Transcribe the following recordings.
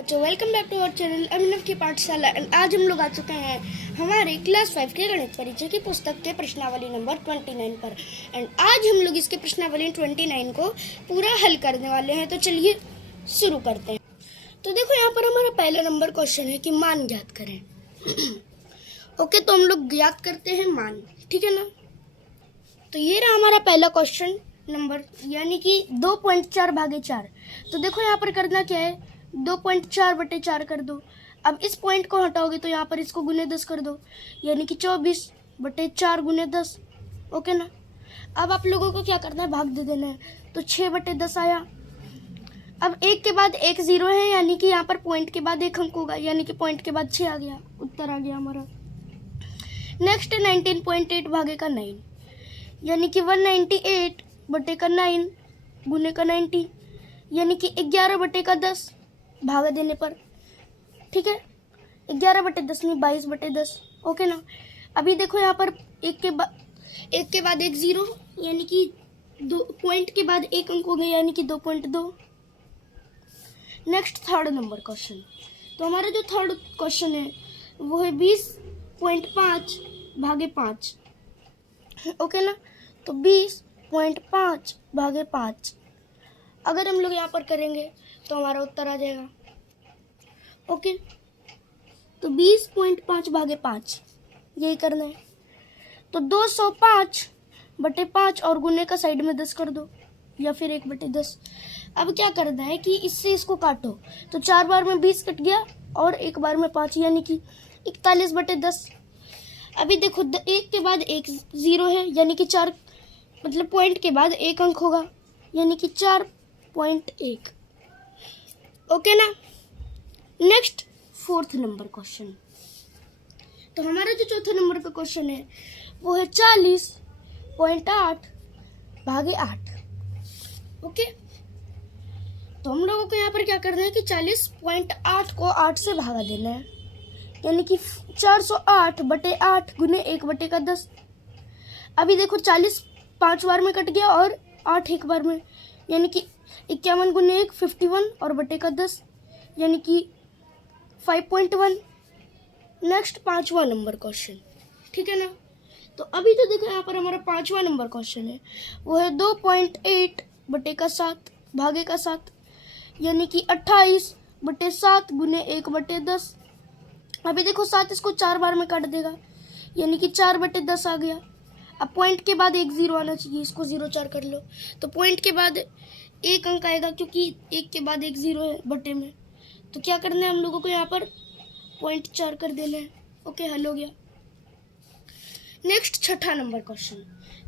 बच्चों, welcome back to our channel Abhinav की Pathshala. And आज हम लोग आ चुके हैं हमारे क्लास 5 के गणित परिचय की पुस्तक के प्रश्नावली नंबर 29 पर। एंड आज हम लोग इसके प्रश्नावली 29 को पूरा हल करने वाले हैं। तो चलिए शुरू करते हैं। तो देखो, यहाँ पर हमारा पहला नंबर क्वेश्चन है कि मान ज्ञात करें। ओके, तो हम लोग ज्ञात करते हैं मान, ठीक है ना। तो ये रहा हमारा पहला क्वेश्चन नंबर, यानी कि 2.4 भागे 4। तो देखो यहाँ पर करना क्या है, 2.4 बटे 4 कर दो। अब इस पॉइंट को हटाओगे तो यहाँ पर इसको गुने 10 कर दो, यानी कि 24 बटे 4 गुने 10। ओके ना। अब आप लोगों को क्या करना है, भाग दे देना है। तो 6 बटे 10 आया। अब एक के बाद एक जीरो है, यानी कि यहाँ पर पॉइंट के बाद एक अंक होगा, यानी कि पॉइंट के बाद 6 आ गया, उत्तर आ गया हमारा। नेक्स्ट 19.8 भागे का 9, यानी कि 198 बटे का 9 गुने का 90, यानी कि 11 बटे का 10 भागा देने पर, ठीक है। 11 बटे 10 नहीं, 22 बटे 10। ओके ना। अभी देखो यहाँ पर एक के बाद एक जीरो, यानी कि 2 पॉइंट के बाद एक अंक हो गया, यानी कि 2.2। Next third number question. तो हमारा जो थर्ड क्वेश्चन है वो है 20.5 भागे 5। ओके ना। तो 20.5 भागे 5 अगर हम लोग यहाँ पर करेंगे तो हमारा उत्तर आ जाएगा। ओके, तो 20.5 भागे 5 यही करना है। तो 205 बटे 5 और गुने का साइड में 10 कर दो, या फिर 1 बटे 10। अब क्या करना है कि इससे इसको काटो, तो 4 बार में 20 कट गया और 1 बार में 5, यानी कि 41 बटे 10। अभी देखो, एक के बाद एक जीरो है, यानी कि 4, मतलब पॉइंट के बाद एक अंक होगा, यानी कि 4.1। ओके ना। Next fourth number question. तो हमारा जो चौथा नंबर का क्वेश्चन है वो है 40.8 भागे 8। ओके, तो हम लोगों को यहाँ पर क्या करना है कि 40.8 को 8 से भागा देना है, यानी कि 408 बटे 8 गुने 1 बटे का 10। अभी देखो, 40 5 बार में कट गया और 8 एक बार में, यानी कि 51 गुने 1 51 और बटे का 10, यानी कि 5.1। नेक्स्ट पांचवा नंबर क्वेश्चन, ठीक है ना। तो अभी जो देखो यहाँ पर हमारा पांचवा नंबर क्वेश्चन है वो है 2.8 बटे का 7 भागे का 7, यानी कि 28 बटे 7 गुने 1 बटे 10। अभी देखो, 7 इसको 4 बार में काट देगा, यानी कि 4 बटे 10 आ गया। अब पॉइंट के बाद एक जीरो आना चाहिए, इसको 0 4 कर लो, तो पॉइंट के बाद एक अंक आएगा, क्योंकि एक के बाद एक जीरो है बटे में। तो क्या करना है हम लोगों को, यहाँ पर 0.4 कर देना है। ओके, हल हो गया। नेक्स्ट छठा नंबर क्वेश्चन।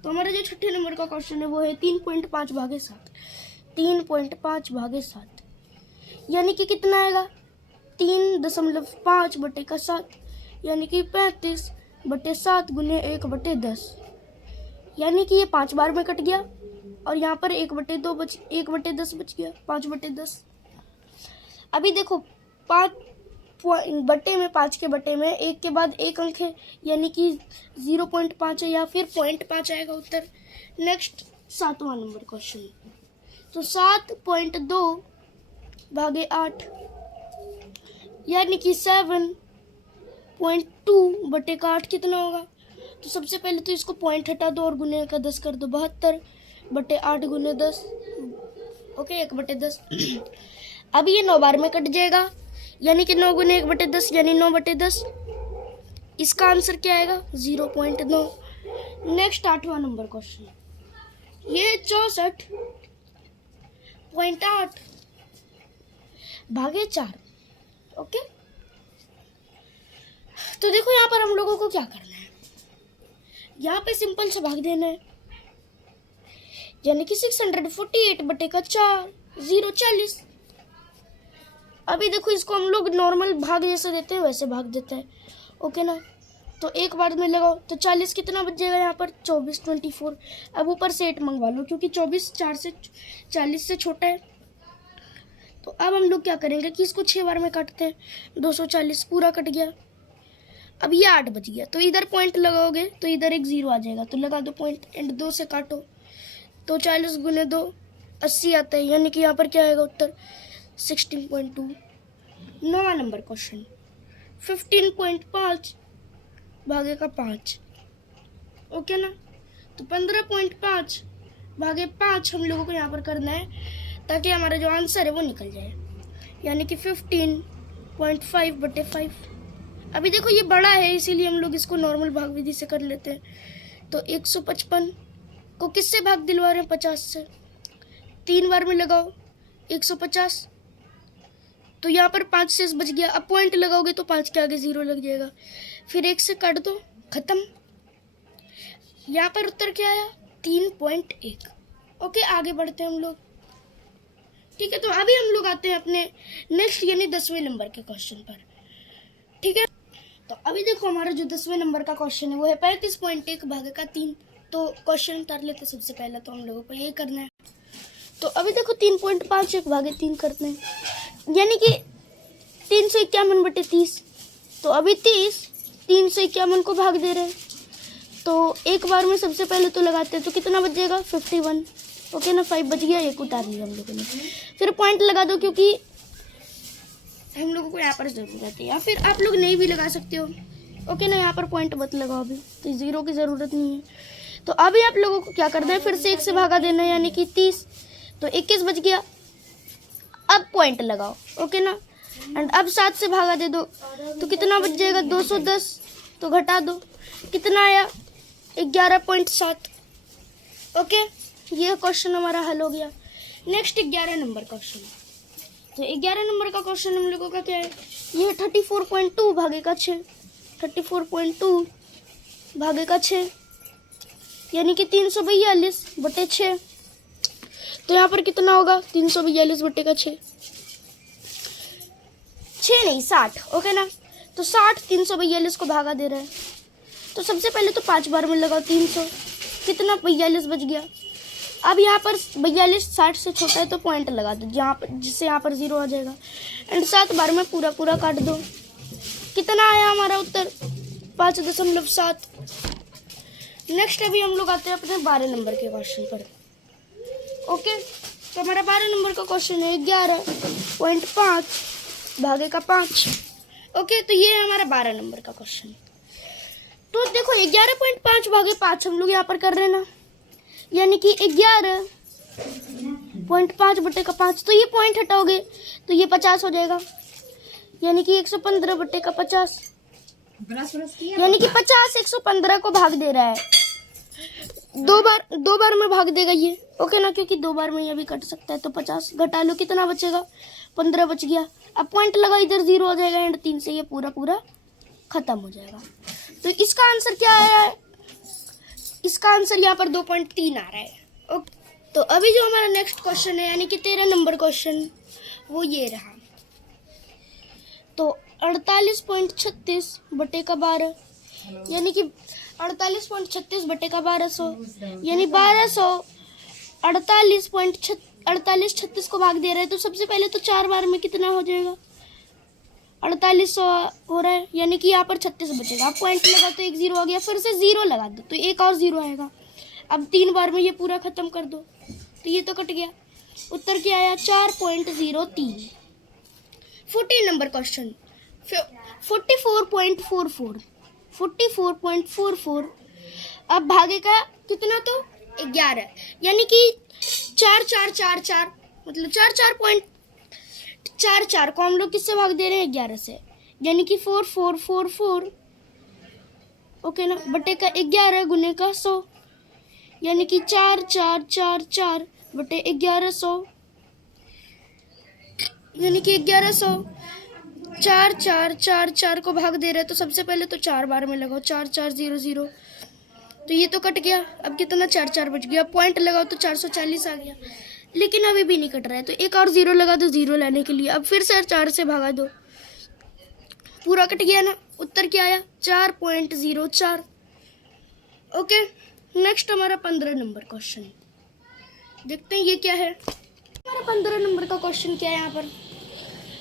तो हमारा जो छठे नंबर का क्वेश्चन है वो है 3.5 भागे 7। 3.5 भागे 7 यानी कि कितना आएगा, 3.5 बटे का 7, यानी कि 35 बटे 7 गुने 1 बटे 10, यानी कि ये 5 बार में कट गया और यहाँ पर 1 बटे 10 बच गया, 5 बटे 10। अभी देखो, 5 बटे में 5 के बटे में 1 के बाद एक अंक है, यानी कि 0.5 है, या फिर 0.5 आएगा उत्तर। नेक्स्ट सातवां नंबर क्वेश्चन। तो 7.2 भागे 8, यानी कि 7.2 बटे का 8 कितना होगा। तो सबसे पहले तो इसको पॉइंट हटा दो और गुने का 10 कर दो, 72 बटे 8 गुने 10। ओके, 1 बटे 10। अब ये 9 बार में कट जाएगा, यानी कि 9 गुने 1 बटे 10, यानी 9 बटे 10। इसका आंसर क्या आएगा, 0.9। नेक्स्ट आठवां नंबर क्वेश्चन। ये 64.8 भागे 4। ओके, तो देखो यहाँ पर हम लोगों को क्या करना है, यहाँ पे सिंपल से भाग देना है, यानी कि 648 बटे का 4 40। अभी देखो, इसको हम लोग नॉर्मल भाग जैसे देते हैं वैसे भाग देते हैं। ओके ना। तो एक बार में लगाओ तो 40 कितना बच जाएगा, यहाँ पर 24 24। अब ऊपर से 8 मंगवा लो, क्योंकि 24 40 से छोटा है। तो अब हम लोग क्या करेंगे कि इसको 6 बार में काटते हैं, 240 पूरा कट गया। अब ये 8 बच गया, तो इधर पॉइंट लगाओगे तो इधर एक जीरो आ जाएगा, तो लगा दो पॉइंट एंड 2 से काटो, तो 40 गुने 2 80 आता है, यानी कि यहाँ पर क्या आएगा उत्तर 16.2। 16वां नंबर क्वेश्चन, 15.5 भागे का 5। ओके ना, तो 15.5 भागे 5 हम लोगों को यहाँ पर करना है ताकि हमारा जो आंसर है वो निकल जाए, यानी कि 15.5/5। अभी देखो ये बड़ा है इसीलिए हम लोग इसको नॉर्मल भाग विधि से कर लेते हैं। तो 155 को किससे भाग दिलवा रहे हैं? 50 से। 3 बार में लगाओ 150, तो यहाँ पर 5 शेष बच गया। अब पॉइंट लगाओगे तो 5 के आगे 0 लग जाएगा, फिर 1 से काट दो, खत्म। यहाँ पर उत्तर क्या आया? 3.1। ओके, आगे बढ़ते हैं हम लोग। ठीक है, तो अभी हम लोग आते हैं अपने नेक्स्ट यानी 10वें नंबर के क्वेश्चन पर। ठीक है, तो अभी देखो हमारा जो 10वें नंबर का क्वेश्चन है वो है 35.1 भागे का 3। तो क्वेश्चन कर लेते सबसे पहले, तो हम लोगों को ये करना है। तो अभी देखो 3.51 भागे 3 करते हैं, यानी कि 351/30। तो अभी 351 को भाग दे रहे हैं, तो एक बार में सबसे पहले तो लगाते हैं, तो कितना बच जाएगा? 51। ओके ना, 5 बच गया, 1 उतार लिया हम लोगों ने। फिर पॉइंट लगा दो क्योंकि हम लोगों को यहाँ पर जरूरत है, या फिर आप लोग नहीं भी लगा सकते हो। ओके ना, यहाँ पर पॉइंट मत लगाओ अभी, तो 0 की ज़रूरत नहीं है। तो अभी आप लोगों को क्या करना है? फिर से 1 से भागा देना है, यानी कि 30। तो 21 बच गया। अब पॉइंट लगाओ, ओके ना, एंड अब 7 से भागा दे दो, तो कितना बच जाएगा? 210। तो घटा दो, कितना आया? 11.7। ओके, ये क्वेश्चन हमारा हल हो गया। Next 11 number question. तो 11 नंबर का क्वेश्चन हम लोगों का क्या है? ये है 34.2 भागे का 6। 34.2 भागे का 6, यानी कि 342/6। तो यहाँ पर कितना होगा? 342/6। 6 नहीं 60। ओके ना, तो 60 342 को भागा दे रहा है। तो सबसे पहले तो 5 बार में लगाओ 300, कितना? 42 बच गया। अब यहाँ पर 42 60 से छोटा है तो पॉइंट लगा दो, जहाँ पर जिससे यहाँ पर 0 आ जाएगा, एंड 7 बार में पूरा काट दो। कितना आया हमारा उत्तर? 5.7। नेक्स्ट अभी हम लोग आते हैं अपने 12 नंबर के क्वेश्चन पर। ओके, तो हमारा 12 नंबर का क्वेश्चन है 11.5 भागे का 5। ओके, तो ये है हमारा 12 नंबर का क्वेश्चन। तो देखो 11.5 भागे 5 हम लोग यहाँ पर कर रहे हैं ना, यानी कि 11.5/5। तो ये पॉइंट हटाओगे तो ये 50 हो जाएगा, यानी कि 115/50, यानी कि 50 115 को भाग दे रहा है। दो बार में भाग देगा ये। ओके ना, क्योंकि 2 बार में ये भी कट सकता है। तो 50 घटा लो, कितना बचेगा? 15 बच गया। अब पॉइंट लगा, इधर 0 आ जाएगा, एंड 3 से ये पूरा खत्म हो जाएगा। तो इसका आंसर क्या आया है? इसका आंसर यहाँ पर 2.3 आ रहा है। ओके, तो अभी जो हमारा नेक्स्ट क्वेश्चन है यानी कि 13 नंबर क्वेश्चन, वो ये रहा। तो 48.36/12, यानी कि 48.36/1200, यानी 1248.36 को भाग दे रहे हैं। तो सबसे पहले तो 4 बार में कितना हो जाएगा? 4800 हो रहा है, यानी कि यहाँ पर 36 बचेगा। आप पॉइंट लगा तो 1 0 आ गया, फिर से 0 लगा दो तो एक और 0 आएगा। अब 3 बार में ये पूरा खत्म कर दो, तो ये तो कट गया। उत्तर क्या आया? 4.03। 14 नंबर क्वेश्चन, 44.44। 44.44 अब भागेगा कितना? तो 11, यानी कि 4 4 4 4, मतलब 4 को हम लोग किससे भाग दे रहे हैं? 11 से, यानी कि 4444। ओके ना, बटे का 11 गुने का 100, यानी कि 4 4 4 4 बटे 1100, यानी कि 1100। 4 4 4 4 को भाग दे रहे हैं, तो सबसे पहले तो 4 बार में लगाओ, 4 4 0 0, तो ये तो कट गया। अब कितना? 4 4 बच गया। पॉइंट लगाओ तो 440 आ गया, लेकिन अभी भी नहीं कट रहा है, तो एक और 0 लगा दो 0 लाने के लिए। अब फिर से 4 से भागा दो, पूरा कट गया ना। उत्तर क्या आया? 4.04। ओके, नेक्स्ट हमारा 15 नंबर क्वेश्चन, देखते हैं ये क्या है। हमारा 15 नंबर का क्वेश्चन क्या है? यहाँ पर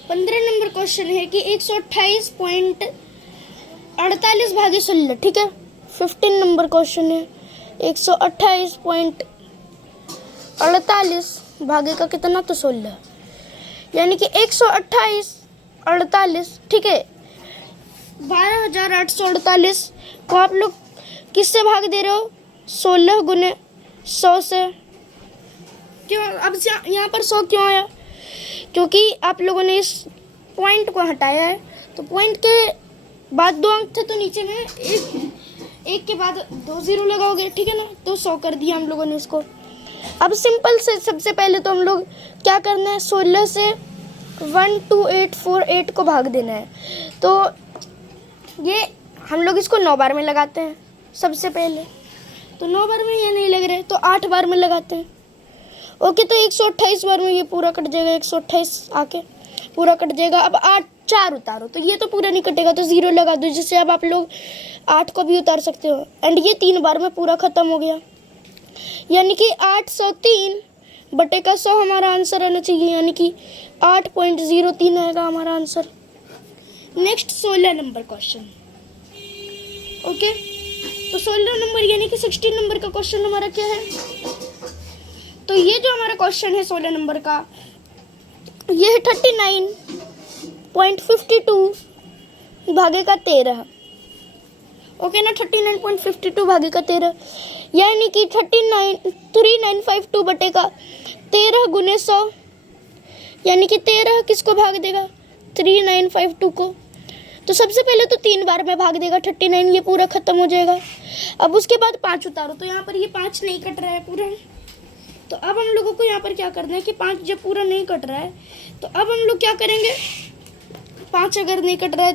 15 नंबर क्वेश्चन है कि 128.48 भागे 16। ठीक है, 15 नंबर क्वेश्चन है 128.48 भागे का कितना? तो 16, यानी कि 128 48, ठीक है, 12,848 को आप लोग किससे भाग दे रहे हो? 16 गुने 100 से। क्यों अब यहाँ पर 100 क्यों आया? क्योंकि आप लोगों ने इस पॉइंट को हटाया है, तो पॉइंट के बाद 2 अंक थे, तो नीचे में एक के बाद 2 0 लगाओगे, ठीक है ना, तो 100 कर दिया हम लोगों ने इसको। अब सिंपल से सबसे पहले तो हम लोग क्या करना है, 16 से 12848 को भाग देना है। तो ये हम लोग इसको 9 बार में लगाते हैं सबसे पहले, तो 9 बार में ये नहीं लग रहा है, तो 8 बार में लगाते हैं। ओके, तो 128 बार में ये पूरा कट जाएगा, 128 आके पूरा कट जाएगा। अब 4 उतारो, तो ये तो पूरा नहीं कटेगा, तो 0 लगा दो, जिससे अब आप लोग 8 को भी उतार सकते हो। एंड ये 3 बार में पूरा खत्म हो गया, यानी कि 803 बटे का 100 हमारा आंसर आना चाहिए, यानी कि 8.03 आएगा हमारा answer. Next 16 number question. Okay, तो 16 नंबर यानी कि 16 नंबर का क्वेश्चन हमारा क्या है? तो ये जो हमारा क्वेश्चन है 16 नंबर का, ये है 39.52 भागे का 13। ओके ना, 39.52 भागे का 13, यानी कि 3952 बटे का 13 गुने 100, यानी कि 13 किसको भाग देगा? 3952 को। तो सबसे पहले तो 3 बार में भाग देगा 39, ये पूरा खत्म हो जाएगा। अब उसके बाद 5 उतारो, तो यहाँ पर ये 5 नहीं कट रहा है पूरा, तो अब हम लोगों को यहाँ पर क्या करना है कि 5 जब पूरा नहीं कट रहा है, तो अब हम लोग क्या करेंगे, 5 अगर नहीं कट रहा है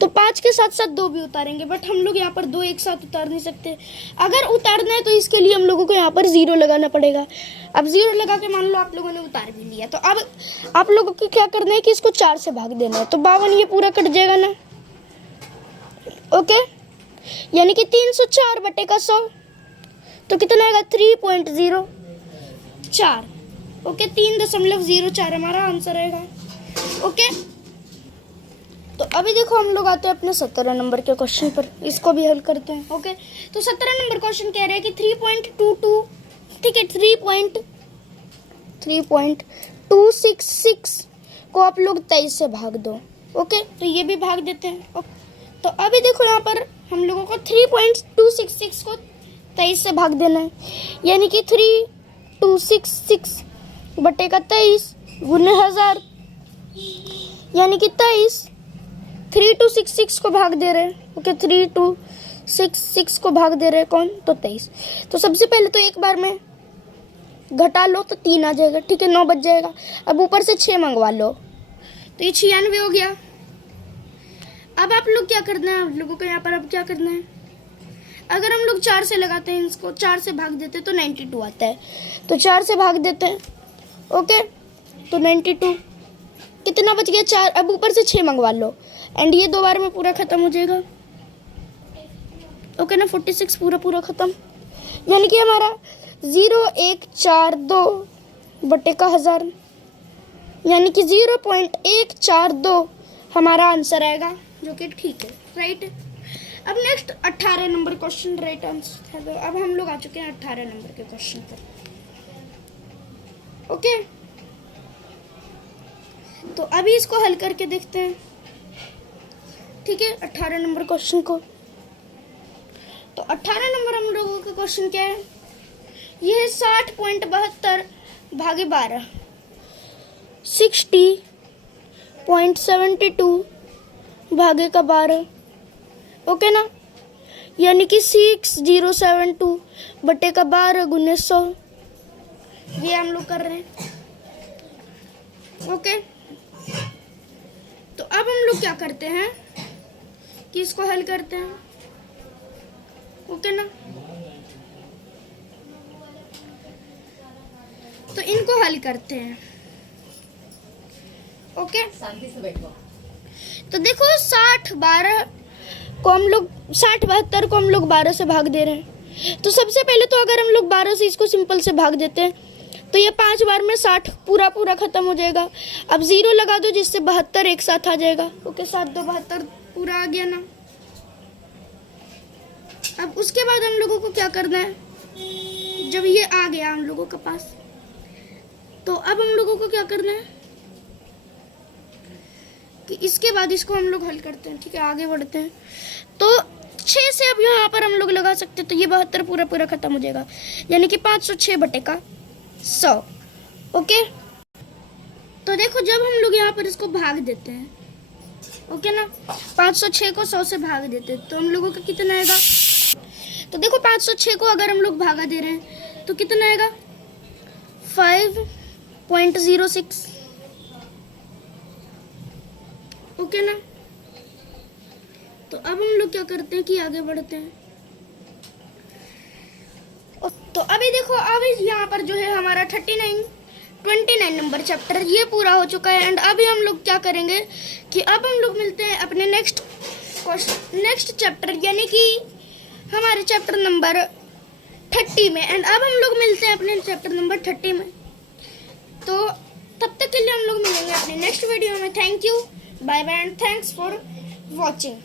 तो 5 के साथ साथ 2 भी उतारेंगे, बट हम लोग यहाँ पर 2 एक साथ उतार नहीं सकते। अगर उतारना है तो इसके लिए हम लोगों को यहाँ पर 0 लगाना पड़ेगा। अब 0 लगा के मान लो आप लोगों ने उतार भी लिया, तो अब आप लोगों को क्या करना है कि इसको 4 से भाग देना है, तो 52 ये पूरा कट जाएगा ना। ओके, यानी कि 304 बटे का 100, तो कितना आएगा? 3.04। ओके, 3.04 हमारा आंसर आएगा। ओके, तो अभी देखो हम लोग आते हैं अपने 17 नंबर के क्वेश्चन पर, इसको भी हल करते हैं। ओके, तो 17 नंबर क्वेश्चन कह रहे हैं कि 3.22, ठीक है, 3.266 को आप लोग 23 से भाग दो। ओके, तो ये भी भाग देते हैं। तो अभी देखो यहाँ पर हम लोगों को 3.266 को 23 से भाग देना है, यानी कि 3266 बटे का 23 गुने 1000, यानी कि 23 3266 को भाग दे रहे हैं। ओके, 3266 को भाग दे रहे हैं कौन? तो 23। तो सबसे पहले तो एक बार में घटा लो तो 3 आ जाएगा, ठीक है, 9 बच जाएगा। अब ऊपर से 6 मंगवा लो, तो ये 96 हो गया। अब आप लोग क्या करना है, आप लोगों को यहाँ पर अब क्या करना है, अगर हम लोग 4 से लगाते हैं, इसको 4 से भाग देते हैं तो 92 आता है, तो 4 से भाग देते हैं। ओके, तो 92 कितना बच गया? 4। अब ऊपर से 6 मंगवा लो, एंड ये 2 बार में पूरा खत्म हो जाएगा। ओके ना, 46 पूरा खत्म, यानी कि हमारा 0142 बटे का 1000, यानी कि 0.142 हमारा आंसर आएगा, जो कि ठीक है, राइट। अब next 18 number question, right answer. अब हम लोग आ चुके हैं 18 नंबर के क्वेश्चन पर। ओके, तो अभी इसको हल करके देखते हैं, ठीक है, 18 नंबर क्वेश्चन को। तो 18 नंबर हम लोगों का क्वेश्चन क्या है, ये है 60.72 भागे 12, 60.72 भागे का 12। ओके ना, यानी कि 6072 बटे का 12 गुने 100, ये हम लोग कर रहे हैं। ओके, तो अब हम लोग क्या करते हैं कि इसको हल करते हैं। ओके ना, तो इनको हल करते हैं। ओके, शांति से बैठो। तो देखो 60 72 को हम लोग 12 से भाग दे रहे हैं, तो सबसे पहले तो अगर हम लोग 12 से इसको सिंपल से भाग देते हैं, तो ये 5 बार में 60 पूरा खत्म हो जाएगा। अब 0 लगा दो, जिससे 72 एक साथ आ जाएगा। ओके, 7 2 72 पूरा आ गया ना। अब उसके बाद हम लोगों को क्या करना है, जब ये आ गया हम लोगों के पास, तो अब हम लोगों को क्या करना है, कि इसके बाद इसको हम लोग हल करते हैं। ठीक है, आगे बढ़ते हैं। तो 6 से अब यहाँ पर हम लोग लगा सकते हैं, तो ये 72 पूरा पूरा खत्म हो जाएगा, यानी कि 506 बटे का 100। ओके, तो देखो जब हम लोग यहाँ पर इसको भाग देते हैं, ओके ना, 506 को 100 से भाग देते हैं तो हम लोगों का कितना आएगा। तो देखो 506 को अगर हम लोग भागा दे रहे हैं तो कितना आएगा, 5.06। ओके ना, तो अब हम लोग क्या करते हैं कि आगे बढ़ते हैं। तो अभी देखो, अभी यहाँ पर जो है हमारा 29 नंबर चैप्टर ये पूरा हो चुका है। एंड अभी हम लोग क्या करेंगे कि अब हम लोग मिलते हैं अपने नेक्स्ट चैप्टर, यानी कि हमारे चैप्टर नंबर 30 में। एंड अब हम लोग मिलते हैं अपने चैप्टर नंबर 30 में। तो तब तक के लिए हम लोग मिलेंगे अपने नेक्स्ट वीडियो में। Thank you, bye bye and thanks for watching.